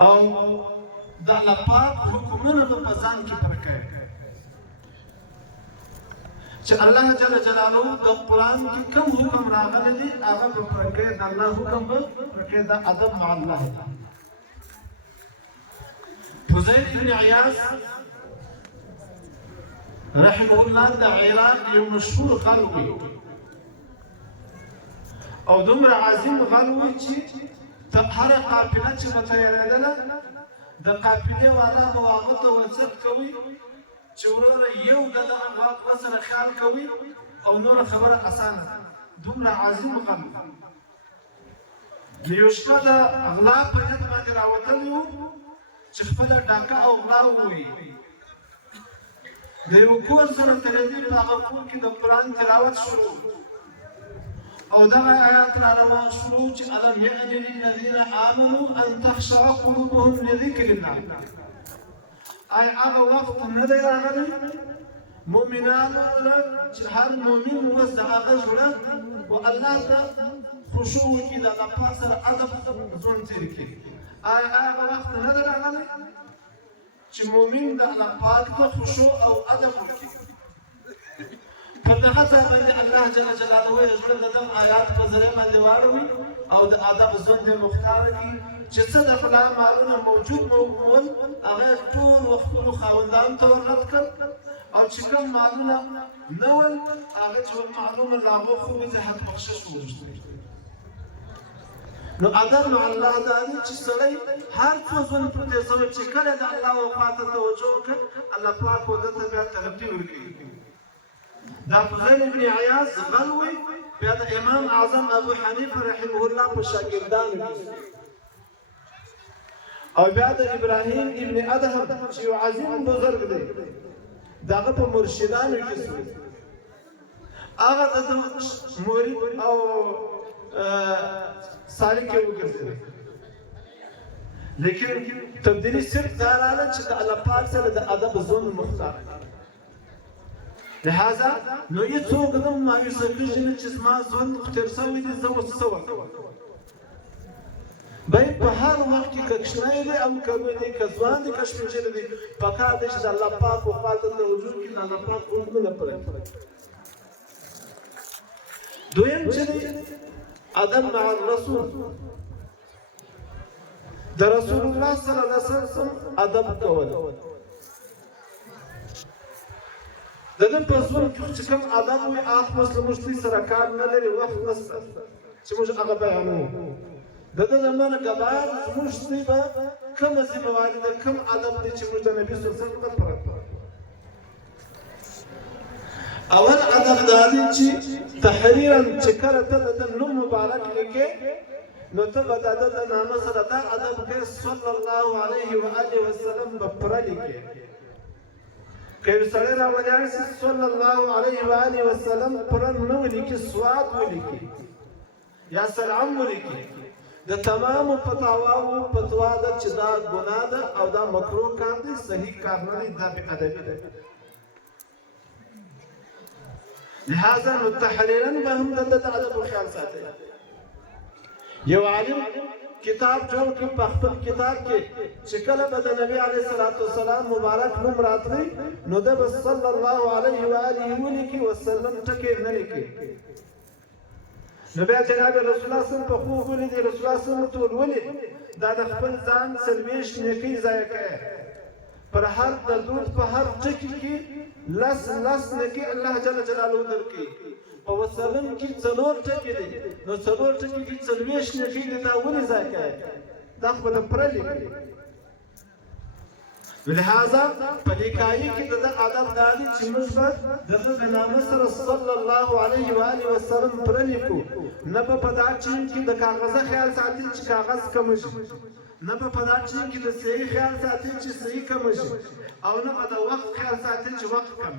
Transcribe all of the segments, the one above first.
او د الله پاک حکمونه په ځان کې پوره کوي چې الله جل جلاله د قرآن کې کوم حکم راغلی دی هغه به پوره کوي د الله حکم به پوره کوي د ادب مع الله فضیل ابن عیاض رحمه الله د عراق یو مشهور غل وي او دومره عظیم غل وي چې هره قافله چې به تیارېدله د قافلې والا به هغه ته وصیت کوي چې وروره یو د دغه واقعه سره خیال کوي او نوره خبره اسانه ده دومره عظیم غل یو شپه د غلا په نیت باندې راوتلی وو چې خپله ډاکه او غلا ووایي د یو کور سره تللی په هغه کور کې د قرآن تلاوت شروع او دغه آیات را روان شروع چې الم یأن للذین آمنوا ان تخشع قلوبهم لذکر الله آیا هغه وخت نه دی راغلی مؤمنانو چې هر مؤمن اوس د هغه زړه و الله ته خشوع وکړي د الله پاک سره ادب ژوند تېر کړي آیا هغه وخت نه دی راغلی چې مؤمن د الله پاک ته خشوع او ادب وکړي په دغه ځای باندې الله جل جلاله یې زړه د دغه آیات په ذریعه باندې واړوي او د ادب ژوند یې مختار کړي چې څه د غلا مالونه موجود ول هغه ټول خپلو خاوندانو ته وررد کړل او چې کوم مالونه نه ول هغه چې معلومه له هغو خو به حق بخشش وغوښتل نو ادب مع الله دا دی چې سړی هر څه ژوند پرې سوی چې کله د الله وفا ته توجه وکړي الله پاک ورته بیا ترقي ورکوي دا فضیل ابن عیاض غل وي بیا د امام اعظم ابو حنیفه رحمه الله په شاګردانو کې او بیا د ابراهیم ابن ادهم چې یو عظیم بزرګ دی دغه په مرشدانو کې شو هغه د مرید او سالک وګرځي لیکن تبدیلی صرف دا رااله چې د الله پاک سره د ادب ژوند مختار لہذا نو یې څوک هم مایوسه کېږي نه چې زما ژوند تېر شوی دی زه اوس څه وکړم باید په هر وخت کې که کوچنی دی او که لوی دی که ځوان دی که شپېچلی دی پکار دی چې د الله پاک وخوا ته توجه کړي د الله پاک حکمونه پوره کړي دویم چې دی ادب مع الرسول د رسول الله صلی الله علیه وسلم ادب کول د ده په ژوند کې چې کوم ادب وي هغه اوس له موږ سره کار نه لري وخت نشته چې موږ هغه بیانوو د ده زمانه کبار زموږ دی به کومه ذمهواري ده کوم ادب دی چې موږ د نبي صلی الله علیه وسلم پوره کړو اول ادب دا دی چې تحریرا چې کله ته د نوم مبارک لیکې نو ته به د ده د نامه سره دا ادب کې صلی الله علیه و آله وسلم به پوره لیکې که یو سړی راولاړ شي صلی الله علیه و آله وسلم پوره نه ولیکي سواد ولیکي یا سلام ولیکي د تمامو فتاواو فتوا ده چې دا ګناه ده او دا مکروه کار دی صحیح کار نه دی دا بې ادبي ده لهذا نو تحریرا به هم د ادب خیال ساتي یو عالم کتاب جوړ کړ په خپل کتاب کې چې کله به د نبی علیه الصلاۃ والسلام مبارک نوم راتلی نو د صلی الله علیه و آله ولیکي وسلم ټکی نه لیکي نو بیا جناب رسول الله صلی الله علیه وسلم په خوب ولیدي رسول الله صلی الله علیه وسلم ولې دا د خپل ځان څلوېښت نیکۍ ضایع کوي پر هر درود په هر ټکي کې لس نیکۍ الله جل جلاله درکړي په وسلم کې څلور ټکي دي نو څلور ټکي کې څلوېښت نیکۍ دي دا ولې ضایع کوي دا خو د پوره لیکي ولهذا په لیکایي کې د ادب دا دی چې موږ به د ده د نامه سره صلی الله علیه و آله وسلم پوره لیکو نه به په دا چین کې د کاغذه خیال ساتي چې کاغذ کم شي نه به په دا چین کې د صحیح خیال ساتي چې صحیح کم شي او نه به د وخت خیال ساتي چې وخت کم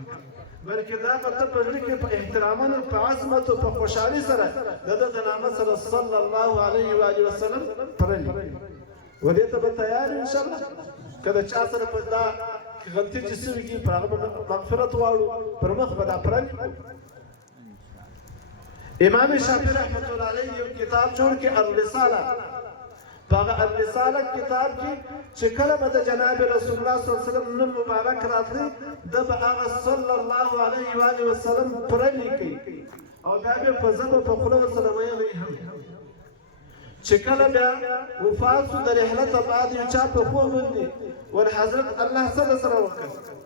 بلکې دا به ته په زړه کې په احترامن او په عظمت او په خوشحالي سره د ده د نامه سره صلی الله علیه و آله وسلم پوره لیکو ودې ته به تیار ان شاء الله کله چا سره په دا غلطي چې سوي کې پر هغه مغفرت واړو پر مخ به دا پرل امام شافعي رحمۃ اللہ علیہ یو کتاب جوړ کې الرساله په الرساله کتاب کې چې کله به د جناب رسول الله صلی الله علیه وسلم نوم مبارک راتلی د به هغه صلی الله علیه و آله وسلم پوره لیکي او دا به په ژبه په خوله ورسره ویلی هم چې کله بیا وفات شو د رحلت بعد یو چا په خوب باندې ور حضرت الله صلی الله علیه وسلم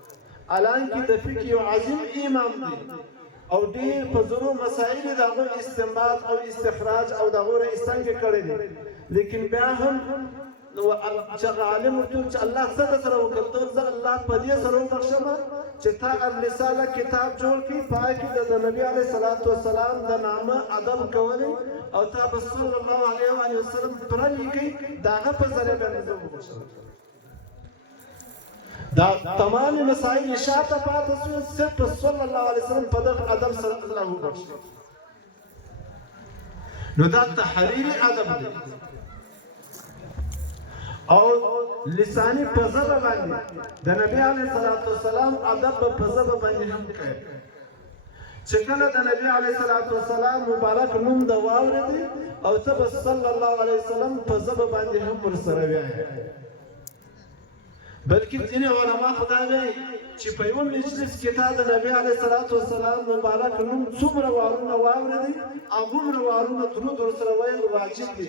الان کې د فقه یو عظیم امام دی او ډېر په زرو مسائل دغه استنباط او استخراج او دغه رئیسان کې کړی دي لیکن بیا هم چې عالم ورته چې الله سره وکړو زه الله په دې سره وبخښم چې تا الرساله کتاب جوړ کړي پای کې د نبی علیه الصلاۃ والسلام د نامه ادب کولی او تا صلی الله علیه و وسلم پر لیکي داغه په ذریعہ باندې وبخښم دا تمام مسائل شاته پاتې شو صرف صلی الله علیه وسلم په دغه ادب سره الله وبخښي نو دا تحریر ادب دی او لسانی په ژبه باندې د نبی علیه الصلاۃ والسلام ادب په ژبه باندې هم کوي چې کله د نبی علیه الصلاۃ والسلام مبارک نوم د واورېدي او ته صلی الله علیه وسلم په ژبه باندې هم ورسره وایي بلکې ځینې علما خدای وایي چې په یو مجلس کې تا د نبی علیه الصلاۃ والسلام مبارک نوم څومره وارونه واورېدي هغومره وارونه درود ورسره ویل واجب دي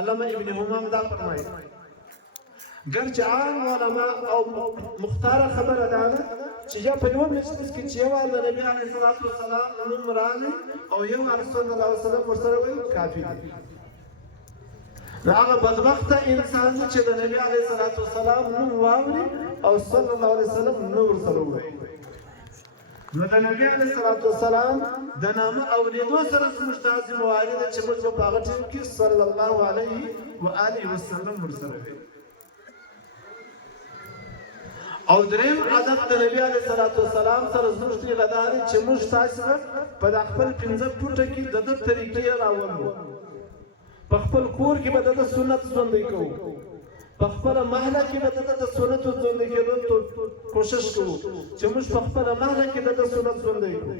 علامه ابن همام دا فرمایي ګرچې عام علما او مختاره خبره ده چې یا په یو مجلس کې چې یو د نبی علیه الصلاۃ والسلام نوم راغی او یو رسول الله صلی الله علیه وسلم ورسره ویل کافي دي هغه بدبخته انسان چې د نبی علیه الصلاۃ والسلام نوم واوري او صلی الله علیه وسلم نور سره وایي نو د نبی علیه الصلاۃ والسلام د نامه اوریدو سره زموږ داسې موارد چې موږ په هغه ټیم کې صلی الله علیه و آله وسلم ورسره وایي او دریم عادت د نبی علیه الصلاۃ والسلام سره زموږ دی غداري چې موږ تاسو په خپل 15 فوټه کې د طریقې راوړو په خپل کور کې به د سنت ژوندۍ کوو په خپل محله کې به د سنت ژوندۍ کېدو کوشش کوو چې موږ په خپل محله کې د سنت ژوندۍ کوو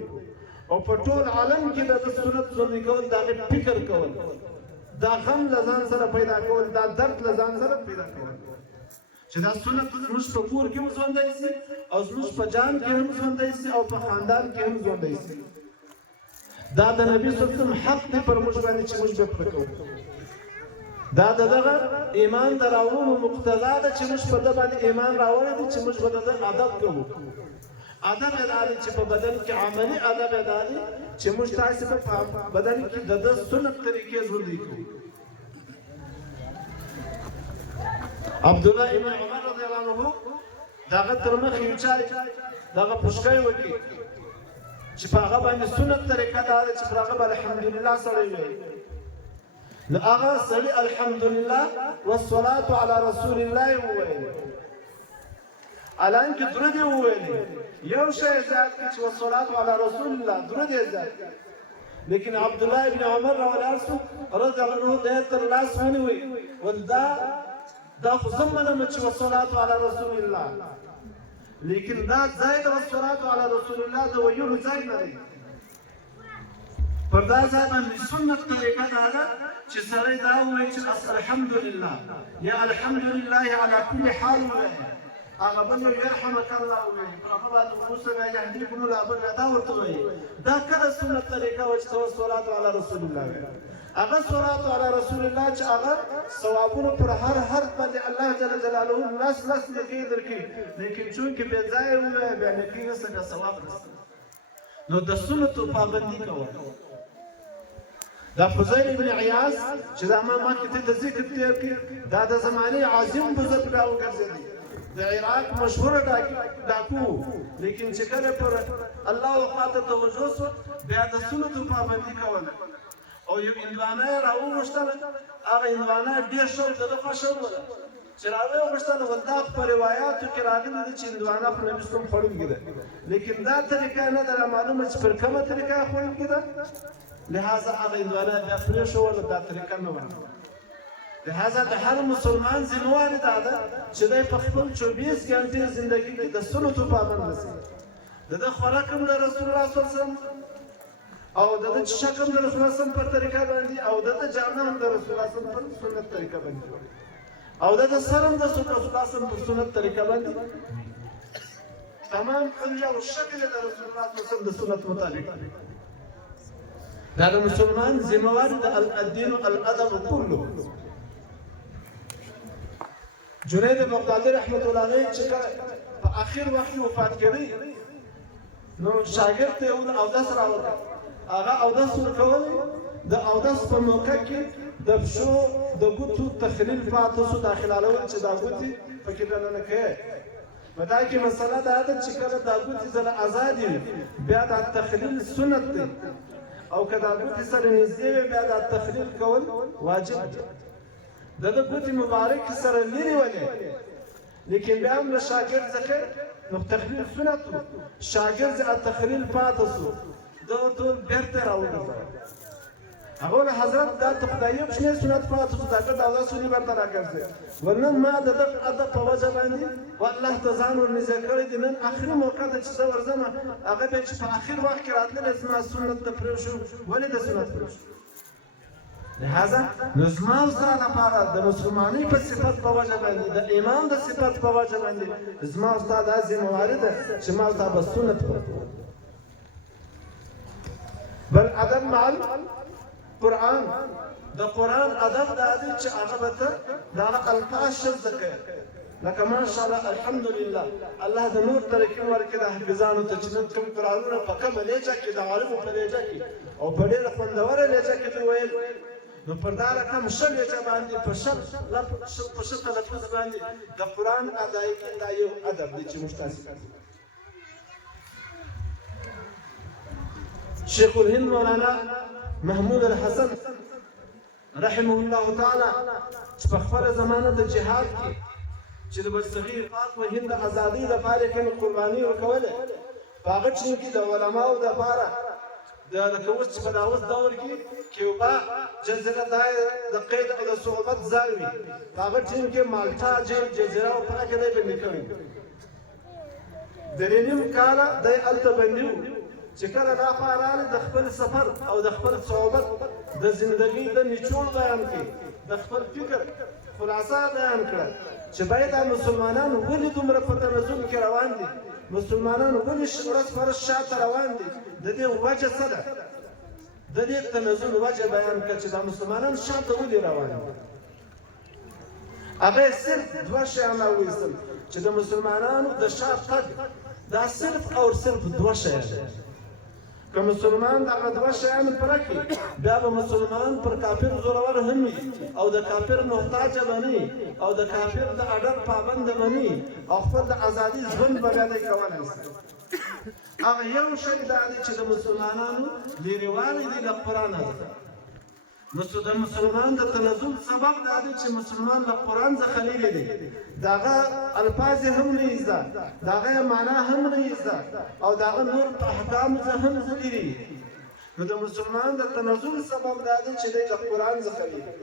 او په ټول عالم کې د سنت ژوندۍ کول دا فکر کول دا غم لزان سره پیدا کول دا درد لزان سره پیدا کول چې دا سنت موږ په کور کې هم ژوندۍ شي او موږ په جان کې هم ژوندۍ شي او په خاندان کې هم ژوندۍ شي دا د نبی صلی الله علیه وسلم حق دی پر موږ باندې چې موږ به پکو دا دغه ایمان دراوړو مقتضا ده چې موږ په دغه باندې ایمان راوړو چې موږ به د ادب کوو ادب اداري چې په بدن کې عملی ادب اداري چې موږ تاسو په بدن کې د سنت طریقې ژوندۍ کوو عبد الله ابن عمر رضی الله عنه داغه تر مخ یو چا داغه پښکای وکي چې په هغه باندې سنت طریقه دا چې په هغه الحمدلله سره وي نو هغه سړي الحمدلله والصلاه على رسول الله وویل الان کې درود وویل یو شی ذات کې والصلاه على رسول الله درود ذات لیکن عبد الله ابن عمر رضی الله عنه د تر لاس ونیوي ولدا دا خو زمونه چې والصلاه على رسول الله لیکن دا زائد والصلاه على رسول الله د ویلو ځای نه دی پر دا ځای باندې سنت طریقه دا ده چې سړی دا وایي چې الحمدلله یا الحمدلله على كل حال وایي هغه بل يرحمك الله وایي هغه باندې موسی يهديكم الله بل دا ورته وایي دا کله سنت طریقه و چې والصلاه على رسول الله هغه صلوات علی رسول الله چې هغه ثوابونه پر هر باندې الله جل جلاله لاس لکې درکې لیکن چونکې به ځای وي به لکې څنګه ثواب رسول نو د سنت پابندي کوو دا فضیل ابن عیاض چې دا ما کې ته ذکر تیر کې دا د زمانه عظیم بزرګ راو ګرځي د عراق مشهور ډاکو لیکن چې کله پر الله وفات توجه سو بیا د سنت پابندي کوله او یو اندوانه راوغشتل هغه اندوانه ډیر شو دغه خوشو چې راوغشتل ولدا په روایتو کې راغلي چې اندوانه په نبی څخه خورل کېده لیکن دا طریقه نه در معلومه چې پر کومه طریقه خورل کېده لہذا هغه اندوانه د خپل شو ول دا طریقه نه و لہذا د هر مسلمان ذمہوار ده چې د خپل 24 غنټې ژوندۍ کې د سنتو پابند شي د خوراک له رسول الله صلی الله علیه وسلم او د شکل د رسول الله په طریقه باندې او د جامه هم د رسول الله په سنت طریقه باندې او د سرم د رسول الله په سنت طریقه باندې تمام کړی او شکل د رسول الله د سنت مطابق دا د مسلمان ذمہوار د الدین الادب كله. جنید بغدادي رحمت الله علیه چې په اخر وخت وفات کړی نو شاګرد ته یو اودس راوړ هغه اودس ورکول د اودس په موقع کې د بشو د ګوتو تخلیل پاتې سو داخلالول چې دا ګوتې پکې نه کوي په دا کې مسله دا ده چې کله دا ګوتې زله آزاد وي بیا د تخلیل سنت دی او کله ګوتې سره نږدې وي بیا د تخلیل کول واجب دی د ګوتې مبارک سره لري ولې لیکن بیا هم له شاګرد څخه نو تخلیل سنت شاګرد التخلیل پاتې سو دا ټول بیرته راوړل هغه حضرت دا خدایو شنه سنت پاتې سو دا دا سونی برته راګرځي ورنن ما د ادب په وجه باندې والله ته ځان ورنځ کړی دي نن اخري موقع ته چې ورځم هغه به چې په اخر وخت کې راتلل اسمه سنت ته پرې شو ولې د سنت پرې شو لہذا نظم استاد لپاره د مسلمانۍ په صفت په وجه باندې د ایمان د صفت په وجه باندې زما استاد ذمہ وارد چې ما ته سنت بل ادب مع القرآن د قرآن ادب د دې چې هغه به دا الفاظ شذ کوي لکه ماشاءالله الحمدلله الله د نور طریقې ورکړي د حفظانو ته چې نن کوم قرآنونه په کومه لهجه کې د عربو په لهجه کې او په ډېره خوندوره لهجه کې ویل نو پر دا رقم شل لهجه باندې په شل تلفظ باندې د قرآن ادایي کې دا یو ادب دی چې موږ تاسو شیخ الهند مولانا محمود الحسن رحمه الله تعالی چې په خپل زمانه د جهاد کې چې د بلصغیر پاک و هند ازادي لپاره کې قرباني ورکوله هغه چې د علماو د لپاره د کوڅ په داوس دور کې کیوبا جزیره د قید او د صعوبت ځای وي هغه ټیم کې مالټا جزیره او پاکه دی باندې کړی درېنیم کاله د التبنیو چې کله دا فعال د خپل سفر او د خپل صعوبت د ژوندۍ د نچوړ بیان کړي د خپل فکر خلاصه بیان کړه چې باید مسلمانان ولې دومره په تنظیم کې روان دي مسلمانان ولې ورځ پر شاته روان دي د دې وجه څه ده د دې تنظیم وجه بیان کړه چې مسلمانان شاته ولې روان دي هغه صرف دوه شیان راوېستل چې د مسلمانانو د شاته دا صرف او صرف دوه شیان که مسلمان دغه دوه شیان پرکړي بیا به مسلمان پر کافر زورور هم وي او د کافر محتاج بني او د کافر د اډر پابند بني او خپل د ازادي ژوند به بیا کولی شي هغه یو شی دا دی چې د مسلمانانو لرېوالی دی له قرآن نو د مسلمان د تنزل سبب دا دی چې مسلمان له قرآن څخه لرې دی دغه الفاظ هم نه زده دغه معنا هم نه زده او دغه نور په احکام څخه هم لرې نو د مسلمان د تنزل سبب دا دی چې د قرآن څخه لرې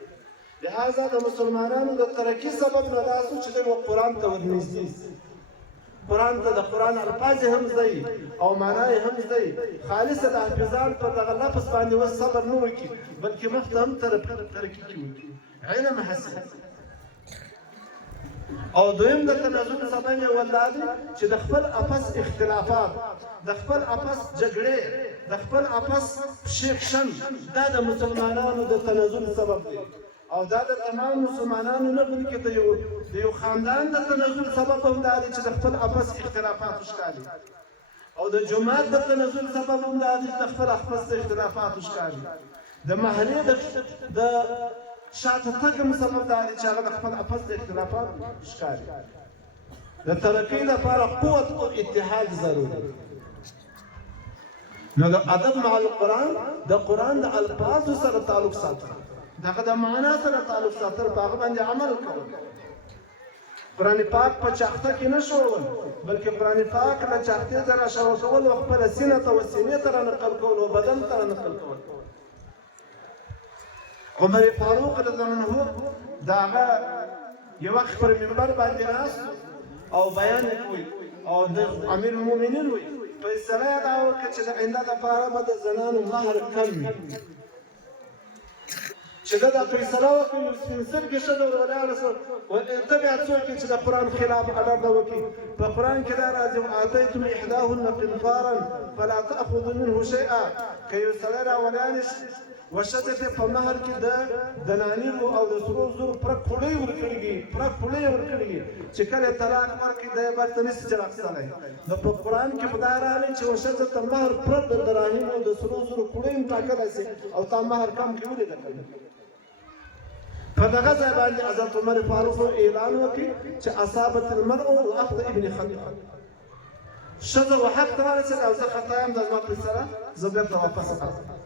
لہذا د مسلمانانو د ترقی سبب نه دا چې د قرآن ته ورنږدې قرآن ته د قرآن الفاظ هم زده او معنا هم زده خالص د حافظان په دغه لفظ باندې و صبر نه وکړي بلکې مخته هم ترقی کوي علم حسن او دویم د تنازل سبب یې ولادي چې د خپل اپس اختلافات د خپل اپس جګړې د خپل اپس شیخشن دا د مسلمانانو د تنازل سبب دی او دا د تمام مسلمانانو نه بلکې د یو خاندان د تنزل سبب هم دا دی چې د خپل اپس اختلافات ښکاري او د جماعت د تنزل سبب هم دا دی چې د خپل اپس اختلافات ښکاري د محلې د شاته تګ سبب دا دی چې هغه د خپل اپس اختلافات ښکاري د ترقۍ لپاره قوت او اتحاد ضروري نو د ادب مع القرآن د قرآن د الفاظو سره تعلق ساتي دغه د معنا سره تعلق ساتل په هغه باندې عمل کول قرآن پاک په چاخته کې نه شوول بلکې قرآن پاک له چاخته سره شو کول او خپل سینه ته وسینه تر نقل کول او بدن تر نقل کول عمر فاروق رضی الله عنه داغه یو وخت پر منبر باندې راس او بیان کوي او د امیر المؤمنین وي فیصله یې دا وکړه چې د آینده دپاره به د زنانو مهر کم وي چې ده دا فیصله وکړي یو سپین سترګې ښځه ور ولاړه شوه ته بیا څوک یې چې د قرآن خلاف اډرده وکړي په قرآن کې دا راځي وآتیتم احداهن قنطارا فلا تأخذوا منه شیئا که یو سړی راولیانې شي وښځې ته په مهر کې د نانیو او د سرو زرو پوره کوړۍ ورکړي دي پوره کوړۍ ورکړي دي چې کله یې طلاق ورکړي دی یې بېرته نشي چې راخیستلی نو په قرآن کې په دا راغلی چې وښځې ته مهر پوره د دراهمو او د سرو زرو کوړۍ هم ټاکلی شي او تا مهر کم کړي ولې ده کوي په دغه ځای باندې حضرت عمر فاروق اعلان وکړي چې اصابت المرء واخذ ابن خلق ښځه وحق ته ورسېده او زه خطا یم دا زما فیصله زه بېرته واپس کړم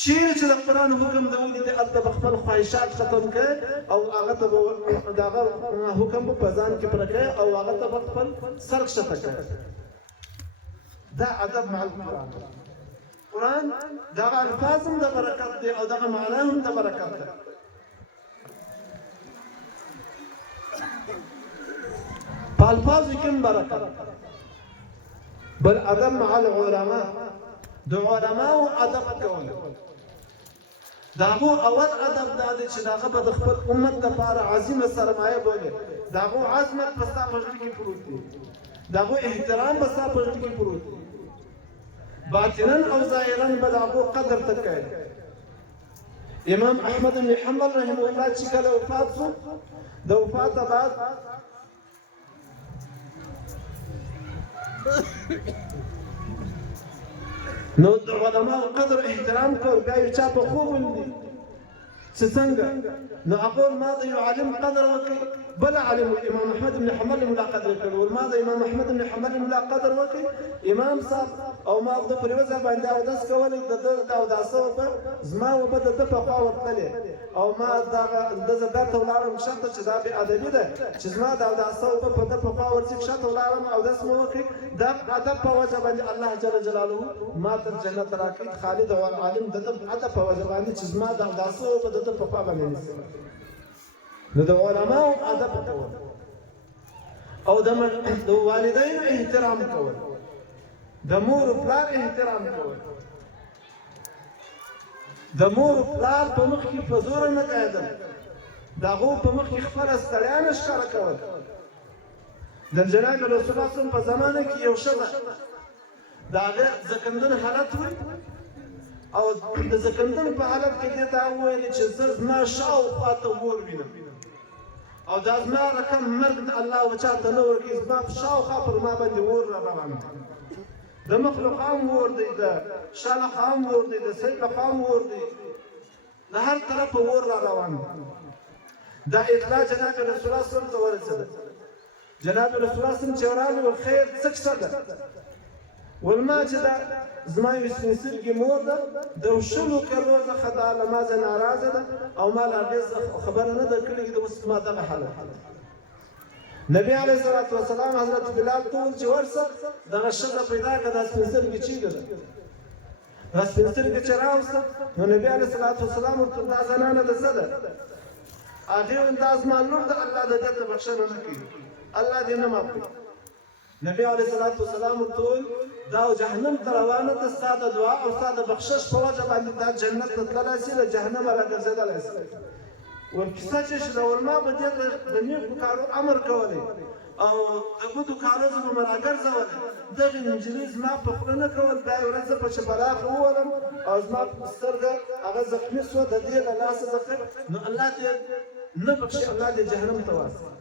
چیرې چې د قرآن حکم د ولید هلته به خپل خواهشات ختم کړي او هغه ته به د هغه حکم به په ځان کې پوره کړي او هغه ته به خپل سر کښته کړي دا ادب مع القرآن قرآن دغه الفاظ هم د برکت دی او دغه معنا هم د برکت دی په الفاظو کې هم برکت بل ادب مع العلماء د علماو ادب کول د هغو اول ادب دا دی چې د هغه به د خپل امت لپاره عظیمه سرمایه بولي د هغو عظمت په ستا په زړه کې پروت دی د هغو احترام په ستا په زړه کې پروت دی باطنا او ظاهرا به د هغو قدر ته کوي امام احمد بن حنبل رحمه الله چې کله وفات شو د وفاته بعد نو د علماء قدر احترام کول بیا یو چا په خوب ولیدي چې څنګه نو هغه ما د یو عالم قدر وکړي بل عالم امام احمد بن حنبل ملا قدر کړ ور ما د امام احمد بن حنبل ملا قدر وکړي امام صاحب او ما د پروازه باندې او داس کولې د او داسو په زما و بد د په خوا ورتلې او ما د زګات ولارم شته چې دا به ادبي ده چې زما د داسو په د په خوا ورڅ شته ولارم او داس مو وکړي دا ادب په وجه باندې الله جل جلاله ما تر جنت راکړي خالد او عالم د ادب په وجه باندې چې زما د داسو په د په خوا باندې نو د علماء ادب کول او د والدین احترام کول د مور او پلار احترام کول د مور او پلار په مخ کې په زور نه کېدل د هغو په مخ کې خپل ستړیا نه ښکاره کول د جناب رسول الله صلی الله علیه وسلم په زمانه کې یو ښځه د هغه زکندن حالت وي او د زکندن په حالت کې دې ته وویل چې زه زما شاوخوا ته اور وینم او دا زما رقم مرګ د الله وچاته نه ورکړي زما شاوخوا پر ما باندې اور را روان دی د مخلوق هم اور دی د شالخ هم اور دی د سیلخ هم اور دی د هر طرف اور را روان دی دا اطلاع جناب رسول الله صلی الله علیه وسلم ته ورسېده جناب رسول الله صلی الله علیه وسلم چې ورغلی ول خیر څه کیسه ده ولما چې دا زما یو سپین سترګې مور ده د شلو کلو څخه دا له ما څخه ناراضه ده او ما له هغې خبره نه ده کړې چې اوس ما دغه حالت نبی علیه الصلاة والسلام حضرت بلال ته وویل چې ورشه دغه ښځه پیدا کړه دا سپین سترګې چیرې ده دا سپین سترګې چې راوسته نو نبی علیه الصلاة والسلام ورته دا زنانه ده څه ده هغې وویل دا زما لور ده الله د دې ته بخښنه نه کوي الله دې نه معاف کړي نبی علیه الصلاة والسلام ورته وویل دا جهنم ته روانه ده ستا د دعا او ستا د بخشش په وجه باندې دا جنت ته تللی شي له جهنمه راګرځېدلی شي ورکیسه چې شي ډول ما به دې د نیکو کارو امر کولی او د بدو کارو زه به مې راګرځولی دغې نجلۍ زما په خوله نه کول بیا یې ورځ زه په شبلاخه وولم او زما سترګه هغه زخمي شوه د دې له لاسه زخم نو الله دې نه بخښي الله دې جهنم ته واچوي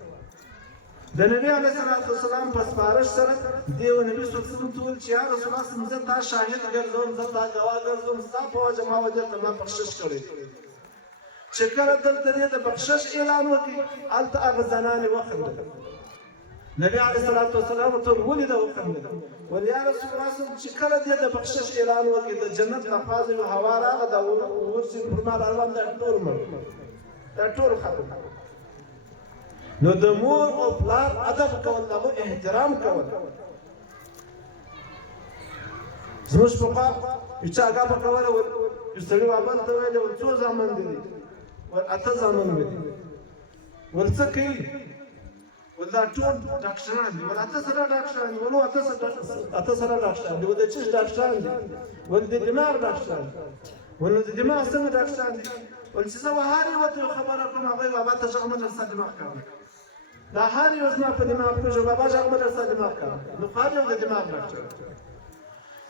د نبی علیه الصلاة والسلام په سپارښت سره دې و نبي صلی الله علیه وسلم ته وویل چې یا رسول الله زه تا شاهد ګرځوم زه تا ګواه ګرځوم ستا په وجه ما دې ته ما بخشش کړی چې کله دلته دې د بخشش اعلان وکړي هلته هغه زنانې وخندل نبی علیه الصلاة والسلام ورته وویل ولې ده وخندل ویل یا رسول الله چې کله دې د بخشش اعلان وکړي د جنت لفاظ یو هوا راغله دا ورسې پر ما راروان دا ټول مړ دا ټول ختم نو د مور او پلار ادب کول هغه احترام کول زموږ پخوا یو چا هغه به کوله یو سړي بابا ته ویلې ول څو زامن دي ول اته زامن مې دي ول څه کوي ولا ټول ډاکټران دي ولا اته سره ډاکټران دي ولو اته سره ډاکټران دي ولدا چې ډاکټران دي ولدا دماغ ډاکټران ولدا دماغ څنګه ډاکټران دي ولڅ زه وهاري وته خبره کوم هغه بابا ته څنګه درسته دماغ کوي دا هر یو ځما په دماغ کې جو بابا څنګه درسته دماغ کوي نو خاله د دماغ ډاکټر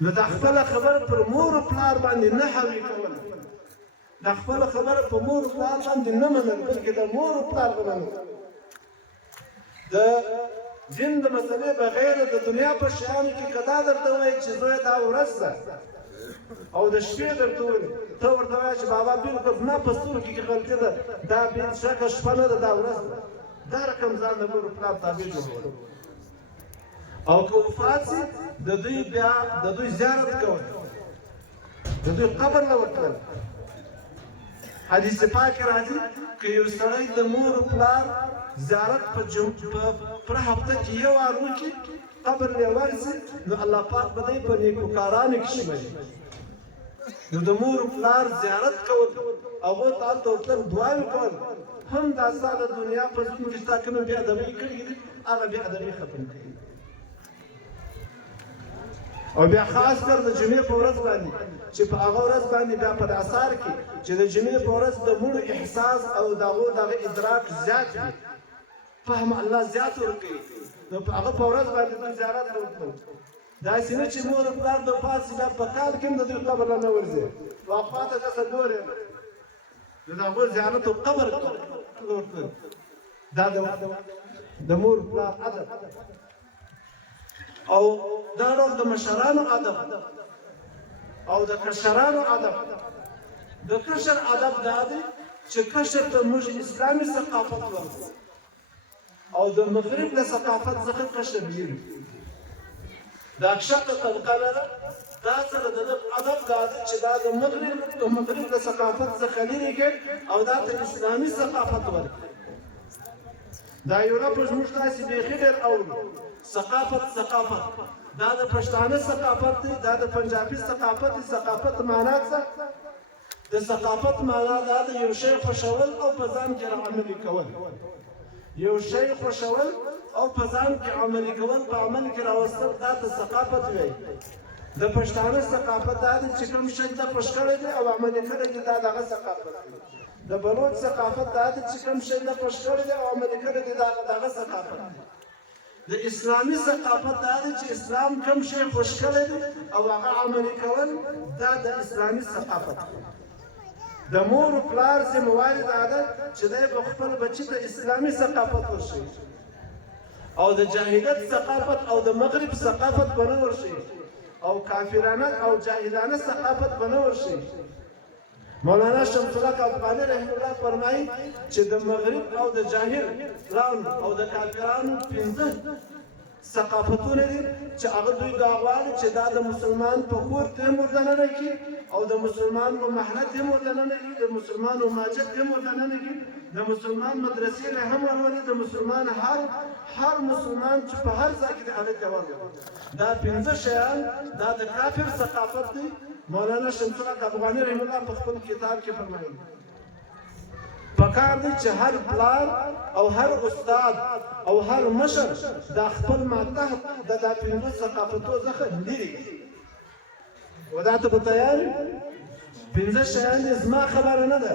نو د خپل خبر پر مور او پلار باندې نه حوي کول د خپل خبر په مور او پلار باندې نه منل بلکې د مور او پلار باندې د دین د مسلې بغیر د دنیا په شیانو کې کدا درته وایي چې زوی دا ورځ ده او د شپې درته وایي ته ورته وایي چې بابا بالکل زما په سترګو کې غلطي ده دا بې شکه شپه نه ده دا ورځ ده دا رقم ځان د مور پلار تابع جوړول او که وفات سي د دوی بیا د دوی زیارت کول د دوی قبر له ورتلل حدیث پاک راځي که یو سړی د مور پلار زیارت په هفته کې یو وار وکړي قبر یې ورسي نو الله پاک به دی په نیکوکارانو کې شمېري نو د مور پلار زیارت کول هغو ته هلته ورتلل دعاوې کول هم دا ستا د دنیا په ژوند کې ستا کومې بې ادبۍ کړي دي هغه بې ادبۍ ختم کړي او بیا خاص کر د جمعې په ورځ باندې چې په هغه ورځ باندې بیا په اثار کې چې د جمعې په ورځ د مړو احساس او دغه ادراک زیات وي فهم الله زیات ورکوي نو په هغه په ورځ باندې دوی زیارت وکړو داسې نه چې مور پلار د پاسې بیا په کال کې هم د دوی قبر نه ورځي واپاته داسې ګورې نو د هغو زیارت او قبر ورکړل دا د مور پلار ادب او دا ډول د مشرانو ادب او د کشرانو ادب د کشر ادب دا دی چې کشر ته موږ اسلامي ثقافت ورکړو او د مغرب له ثقافت څخه کشر یې دا کښته طبقه لره دا سره د ادب دا دی چې دا د مغرب له ثقافت څخه لرې کړي او دا ته اسلامي ثقافت ورکړي دا یورپ زموږ داسې بیخي ډېر اورو ثقافت دا د پښتانه ثقافت دی دا د پنجابي ثقافت دی ثقافت معنا څه د ثقافت معنا دا د یو شی خوښول او په ځان کې عملي کول یو شی خوښول او په ځان کې عملي کول په عمل کې راوستل دا د ثقافت وي د پښتانه ثقافت دا دی چې کوم شی د پښکړې دی او عملي کړی دی دا دغه ثقافت دی د بلوچ ثقافت دا دی چې کوم شی د پښکړې دی او عملي کړی دی دا دغه ثقافت دی د اسلامي ثقافت دا دی چې اسلام کوم شی خوښ کړی دی او هغه عملي کول دا د اسلامي ثقافت دی د مور پلار ذمہواري دا ده چې دی به خپل بچي ته اسلامي ثقافت ورښيي او د جاهلیت ثقافت او د مغرب ثقافت به نه ورښيي او کافرانه او جاهلانه ثقافت به نه ورښيي مولانا شمس الحق افغاني رحمه الله فرمایي چې د مغرب او د جاهلانو او د کافرانو 15 ثقافتونه دي چې هغه دوی دا غواړي چې دا د مسلمان په کور ته مردننه کی او د مسلمان په محله ته مردننه کی د مسلمان په مسجد ته مردننه کی د مسلمان مدرسې له هم ورولي د مسلمان هر مسلمان چې په هر ځای کې د هغه جواب دا 15 شیان دا د کافر ثقافت دی مولانا شمس الحق افغاني رحمه الله په خپل کتاب کې فرمایي پکار دی چې هر پلار او هر استاد او هر مشر دا خپل ماتحت د 15 ثقافتو څخه لري ودا ته تیار 15 شیان زما خبره نه ده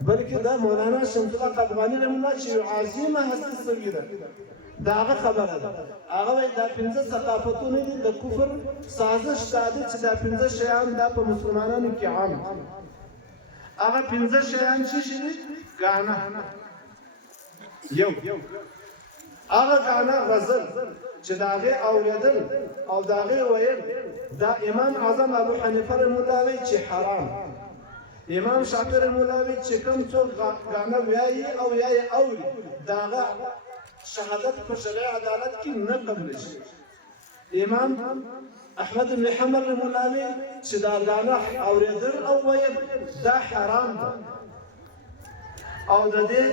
بلکې دا مولانا شمس الحق افغاني رحمه الله چې عظیمه هستی صغیره دا هغه خبره ده هغه وایي دا 15 ثقافتونه دي د کفر سازش دا دی چې دا 15 شیان دا په مسلمانانو کې عام هغه 15 شیان چې شي غانا یو هغه غانا غزل چې داغه اوریدل او داغه ویل دا امام اعظم ابو حنیفه رحمه الله وی چې حرام امام شافعی رحمه الله وی چې کوم څوک غانا وایي او یای اوري داغه شهادت په شرع عدالت کې نه قبل شي امام احمد بن حنبل رحمه الله وی چې دا غانا اوریدل او ویل دا حرام ده او د دې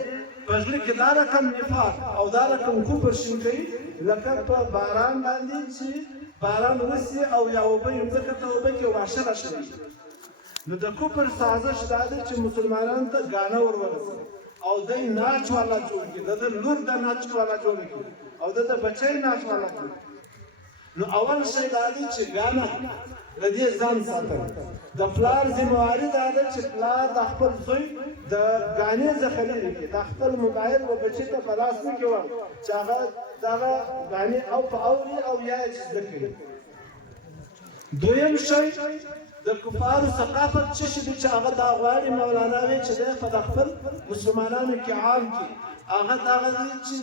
پښلي کې دا رقم نفاق او دا رقم کفر شین کوي لکه په باران باندې چې باران وسی او یا وبې ځکه ته وبې کې واشه راشي نو د کفر سازش دا دی چې مسلمانانو ته غانا ورورسي او د ناچ والا جوړ کړي د لور د ناچ والا جوړ کړي او د بچی ناچ والا جوړ نو اول شی دا دی چې غانا د دې ځان ساتل د پلار ذمہواری دا ده چې پلار د خپل زوی د غانې ځخلې کې د خپل موبایل او بچی ته بلاس نه کوي چې هغه دا غانې او په اوري او یا چې ذکر دویم شی د کفارو ثقافت چې هغه دا غواړي مولانا وی چې د خپل مسلمانانو کې عام کې هغه دا چې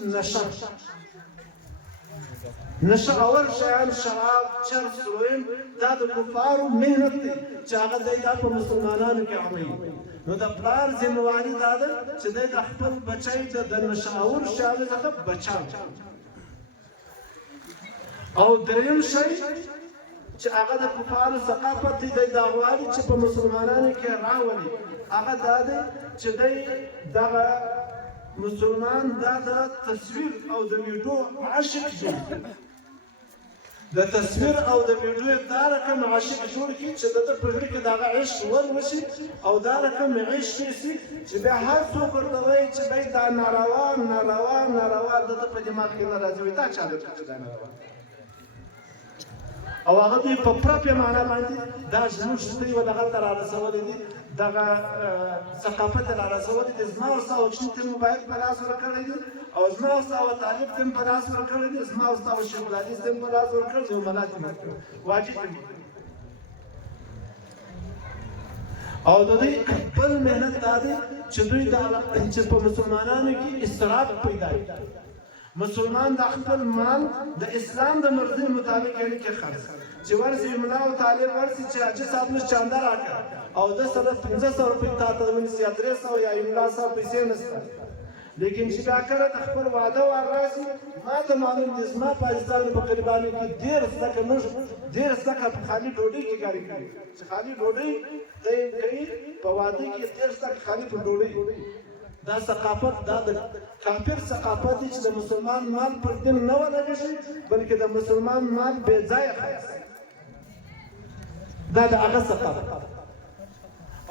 نشه اول شیان شراب چرس روین دا د کفارو مهنت دی چې هغه دا په مسلمانانو کې عامي نو د پلار ذمہواری دا ده چې د خپل بچی د نشاور شاله څخه بچاو او دریم شی چې هغه د کفارو ثقافت دی دا غواړي چې په مسلمانانو کې راولي هغه دا ده چې دغه مسلمان دا د تصویر او د ویډیو عاشق دی د تصویر او د ویډیو دا رقم عاشق جوړ کی چې د پرګړي کې دا عشق ور وشي او دا رقم عشق شي چې به هر څوک ورته چې به دا ناروا د په دماغ کې راځي دا چا د دا ناروا او هغه په پراپه معنا باندې دا زموږ ستې و دغه تر رسول دي دغه ثقافت را رسول دي زما او تاسو چې موبایل په لاس ورکړی دي او زما او تاسو طالب تم په لاس ورکړی دي زما او تاسو شیخ الحدیث تم په لاس ورکړی دي ملاتم واجب دي او د دې خپل مهنت دا دي چې دوی د په مسلمانانو کې اسراف پیدا کوي مسلمان د خپل مال د اسلام د مرضی مطابق یعنی کې خرڅ چې ورسې ملا او طالب ورسې چې اجازه صاحب له چاندا راکړه او د سره 1500 روپۍ ته ونیسي 300 یا 1100 پیسې نشته لیکن چې دا کړه د خپل وعده وراسي ما ته معلوم دي زما پاکستان په قرباني کې ډیر څه په خالي ډوډۍ کې کاری کوي چې خالي ډوډۍ کوي په وعده کې ډیر څه خالي په ډوډۍ دا ثقافت دا د کافر ثقافت چې د مسلمان مال پر دین نه ولګي بلکې د مسلمان مال بے ځای خرڅ دا د هغه ثقافت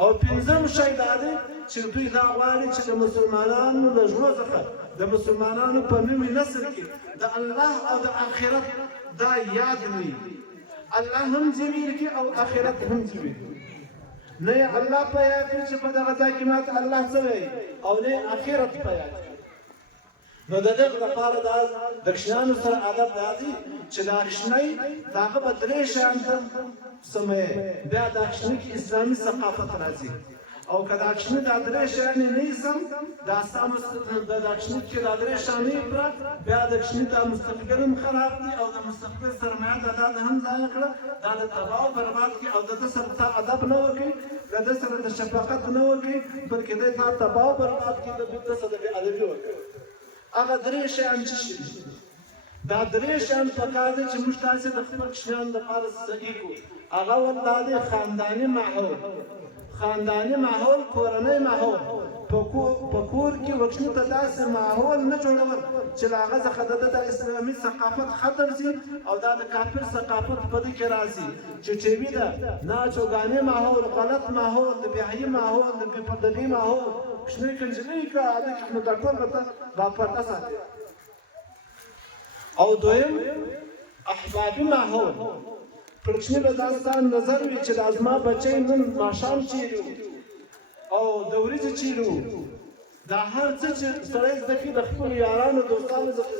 او پنځم شی دا دی چې دوی دا غواړي چې د مسلمانانو د ژوند څخه د مسلمانانو په نومي نسل کې د الله او د آخرت دا یاد نه الله هم زمير کې او آخرت هم زمير نه الله په یاد چې په دغه ځای کې ماته الله څه وایي او نه آخرت په یاد نو دغه لپاره دا د کښنانو سره ادب دی چې دا کښنۍ داغه بدلې شان سمې بیا دا کښنۍ کې اسلامي ثقافت راځي او کدا کښنۍ دا درې شان نه سم دا سم دا کښنۍ کې دا درې شان نه بیا د کښنۍ د مستقبل خراب دي او د مستقبل سرمایه دا هم ځای کړه دا د تباہ او برباد کې او د سره ادب نه وکي د سره د شفقت نه وکي بلکې د تباہ او برباد کې د سره د ادب وکي هغه درې شان چې دا درې شان پکار دي چې موږ تاسو د خپل شان د فارس صحیح کو هغه ولادي خاندانی ماحول کورنۍ ماحول په کور کې وښنه ته داسې ماحول نه جوړول چې هغه څخه د اسلامي ثقافت ختم شي او دا د کافر ثقافت په دې کې راځي چې وی دا ناچوغاني ماحول غلط ماحول د بهایي ماحول د پردګي ماحول شنو کنجلې کا د خپل ډاکټر ته واپس ساتي او دویم احبابي ماحول پرچنی به داستان نظر وی چې لازمه بچي نن ماشام چیرو او د ورځې چیرو دا هر څه چې سړی زکه د خپل یارانو دوستانو زکه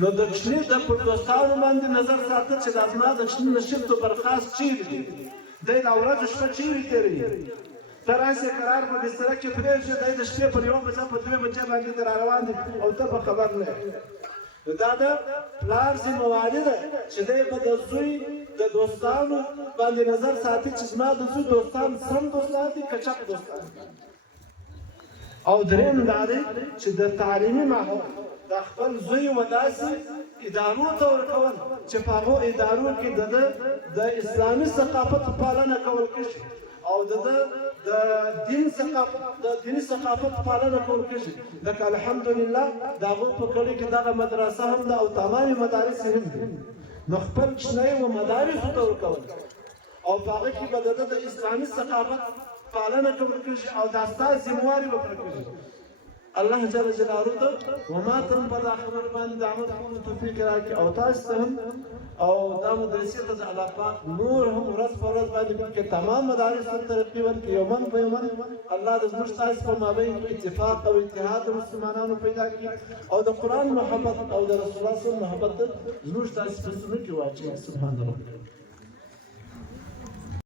نو د کښنی د دوستانو باندې نظر ساتل چې لازمه د کښنی نشته برخاست چیرې د اوراد شپه چیرې تیرې تراسه قرار په بستر کې پرېږه د شپې پر یو بجه په 2 بجې باندې روان دي او ته په خبر نه دا د پلار ذمہواری ده چې د زوی د دوستانو باندې نظر ساتي چې زما د زوی دوستان سم دوستان دي کچک دوستان او دریم دا دی چې د تعلیمي ماحول د خپل زوی وداسي ادارو ته ورکول چې په هغه ادارو کې د اسلامي ثقافت پالنه کول کېږي او د دیني ثقافت پالنه کول کېږي لکه الحمدلله دا په کلی کې دغه مدرسه هم ده او تمامي مدارس هم دي نو خپل کښنۍ و مدارس ته ورکول او په هغه کې به د اسلامي ثقافت پالنه کوي کېږي او دا ستاسو ذمہواري به پوره کېږي الله جل جلاله ته وما تم پر خبر باندې د عمل کولو توفیق راکړي او تاسو ته هم او دا مدرسې ته د الله پاک نور هم ورځ په ورځ باندې کې تمام مدارس ته ترقي ورکړي یومن په یومن الله د زموږ تاسو په مابین کې اتفاق او اتحاد د مسلمانانو پیدا کړي او د قرآن محبت او د رسول الله صلی الله علیه وسلم محبت زموږ تاسو په سینو کې واچوي سبحان الله